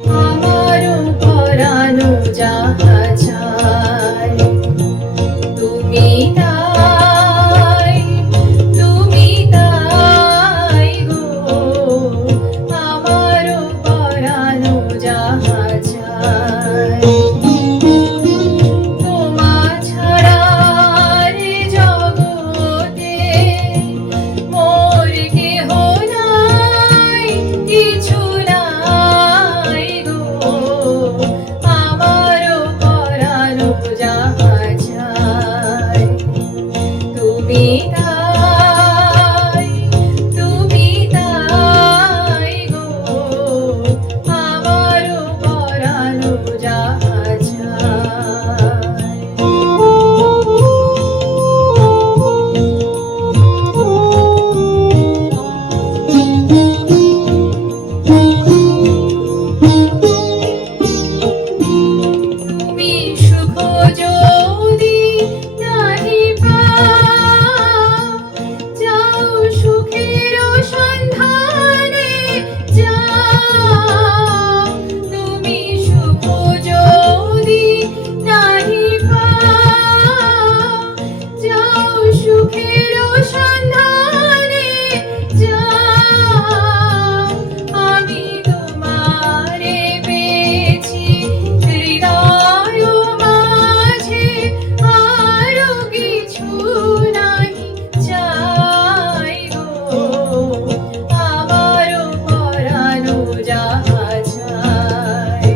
আমারও পরানো যাহা চায় তুমি তাই, তুমি তাই গো। আমারও পরানো যাহা চায় তোমা ছাড়া রে জগতে মোর কেহ নাই, কিছু নাই গো। আমারও পরানো যাহা চায় তুমি তাই, তুমি তাই গো। আমারও পরানো যাহা তুমি সুখ যদি নাহি পাও, যাও সুখের সন্ধানে যাও। তুমি সুখ যদি নাহি পাও, যাও সুখের সন্ধানে যাও। আমি তোমারে পেয়েছি হৃদয় মাঝে, আরো কিছু নাহি চাই গো। আমারও পরানো যাহা চায়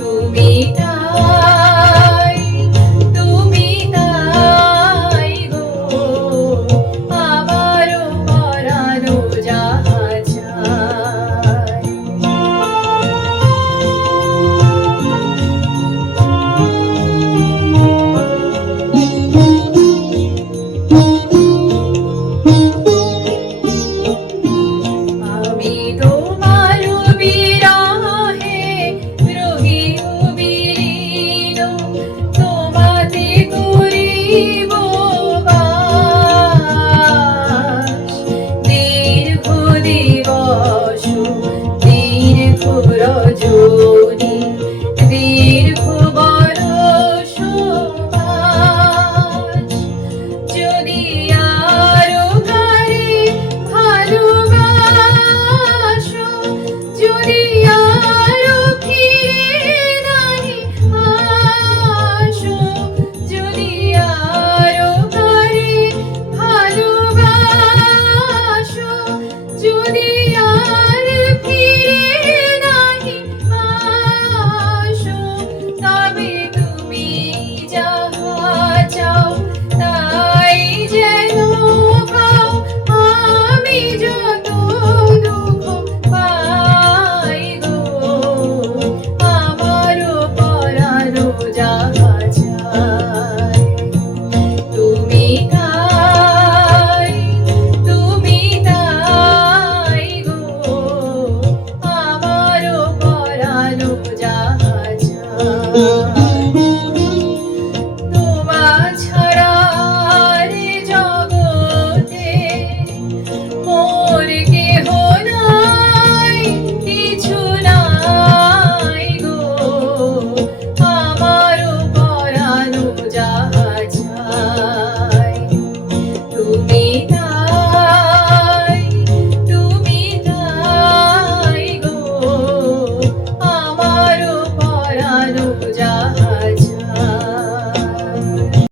তুমি তাই, তুমি তাই গো। আমারও পরানো যাহা চায় আমি তোমার বিরহে রহিব বিলীন, তোমাতে করিব বাস। দীর্ঘ দিবস দীর্ঘ রজনী, দীর্ঘ বরষ মাস। যদি আরো কারে ভালোবাসো, যদি আরো ফিরে নাহি আসো, যদি আরো কারে ভালোবাসো, যদি আর ফিরে নাহি আসো, তবে তুমি যাহা চাও তাই যেন পাও। আমি যত দুঃখ পাই গো, আমারও পরানো যাহা চায় তুমি তাই, তুমি তাই গো। আমারও পরানো যাহা চায় তোমা ছাড়া রে জগতে মোর কেহ নাই, কিছু নাই গো। আমারও পরানো যাহা চায় তুমি তাই, তুমি তাই গো। আমারও পরানো যাহা